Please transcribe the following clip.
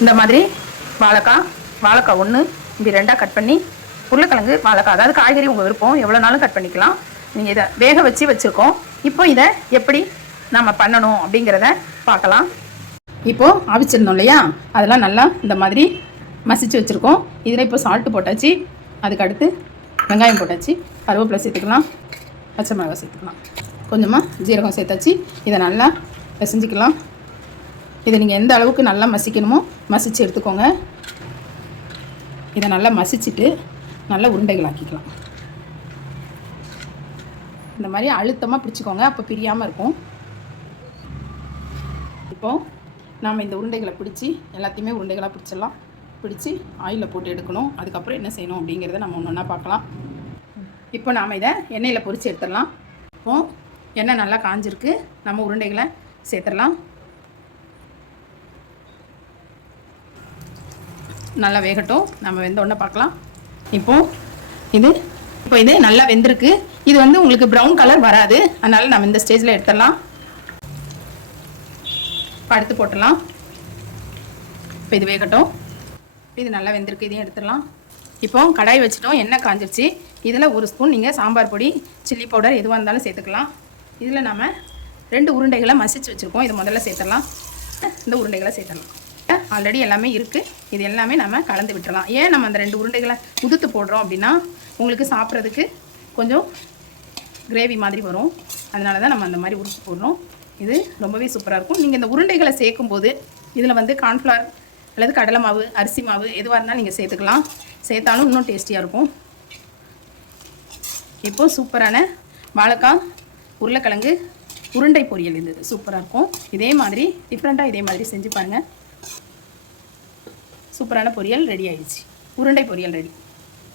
இந்த மாதிரி வாழைக்காய் வாழைக்காய் ஒன்று இப்படி ரெண்டாக கட் பண்ணி உருளைக்கிழங்கு வாழைக்காய் அதாவது காய்கறி உங்கள் விருப்பம். எவ்வளோ நாளும் கட் பண்ணிக்கலாம். நீங்கள் இதை வேக வச்சு வச்சுருக்கோம். இப்போ இதை எப்படி நம்ம பண்ணணும் அப்படிங்கிறத பார்க்கலாம். இப்போது அவிச்சிருந்தோம் இல்லையா? அதெல்லாம் நல்லா இந்த மாதிரி மசிச்சு வச்சுருக்கோம். இதில் இப்போ சால்ட்டு போட்டாச்சு. அதுக்கு அடுத்து வெங்காயம் போட்டாச்சு. கருவேப்பிலை சேர்த்துக்கலாம். பச்சை மிளகாய் சேர்த்துக்கலாம். கொஞ்சமாக ஜீரகம் சேர்த்தாச்சு. இதை நல்லா பிசைஞ்சிக்கலாம். இதை நீங்கள் எந்த அளவுக்கு நல்லா மசிக்கணுமோ மசித்து எடுத்துக்கோங்க. இதை நல்லா மசிச்சுட்டு நல்லா உருண்டைகள் ஆக்கிக்கலாம் இந்த மாதிரி அழுத்தமாக பிடிச்சிக்கோங்க அப்போ பிரியாமல் இருக்கும். இப்போது நாம் இந்த உருண்டைகளை பிடிச்சி எல்லாத்தையுமே உருண்டைகளாக பிடிச்சிடலாம். பிடிச்சி ஆயிலில் போட்டு எடுக்கணும். அதுக்கப்புறம் என்ன செய்யணும் அப்படிங்கிறத நம்ம ஒன்று ஒன்றா பார்க்கலாம். இப்போ நாம் இதை எண்ணெயில் பொரித்து எடுத்துடலாம். இப்போது எண்ணெய் நல்லா காஞ்சிருக்கு. நம்ம உருண்டைகளை சேர்த்துடலாம். நல்லா வேகட்டும். நம்ம வெந்த உடனே பார்க்கலாம். இப்போ இது இப்போ இது நல்லா வெந்திருக்கு. இது வந்து உங்களுக்கு ப்ரௌன் கலர் வராது. அதனால் நம்ம இந்த ஸ்டேஜில் எடுத்துடலாம். இப்போ அடுத்து போட்டுடலாம். இப்போ இது வேகட்டும். இது நல்லா வெந்திருக்கு. இதையும் எடுத்துடலாம். இப்போ கடாய் வச்சுட்டோம். எண்ணெய் காஞ்சிருச்சு. இதில் ஒரு ஸ்பூன் நீங்கள் சாம்பார் பொடி சில்லி பவுடர் எதுவாக இருந்தாலும் சேர்த்துக்கலாம். இதில் நம்ம ரெண்டு உருண்டைகளை மசிச்சு வச்சுருக்கோம். இது முதல்ல சேர்த்துடலாம். இந்த உருண்டைகளை சேர்த்துடலாம். ஆல்ரெடி எல்லாமே இருக்குது இது எல்லாமே நம்ம கலந்து விட்டுடலாம் ஏன் நம்ம அந்த ரெண்டு உருண்டைகளை உதுத்து போடுறோம் அப்படின்னா உங்களுக்கு சாப்பிட்றதுக்கு கொஞ்சம் கிரேவி மாதிரி வரும். அதனால தான் நம்ம அந்த மாதிரி உருட்டு போடுறோம். இது ரொம்பவே சூப்பராக இருக்கும். நீங்கள் இந்த உருண்டைகளை சேர்க்கும் போது இதில் வந்து கார்ன்ஃப்ளவர் அல்லது கடலை மாவு அரிசி மாவு எதுவாக இருந்தாலும் நீங்கள் சேர்த்துக்கலாம். சேர்த்தாலும் இன்னும் டேஸ்டியாக இருக்கும். இப்போ சூப்பரான வாழைக்காய் உருளைக்கிழங்கு உருண்டை பொரியல். இது சூப்பராக இருக்கும். இதே மாதிரி டிஃப்ரெண்ட்டாக இதே மாதிரி செஞ்சு பாருங்கள் சூப்பரான பொரியல் ரெடி ஆயிடுச்சு. உருண்டை பொரியல் ரெடி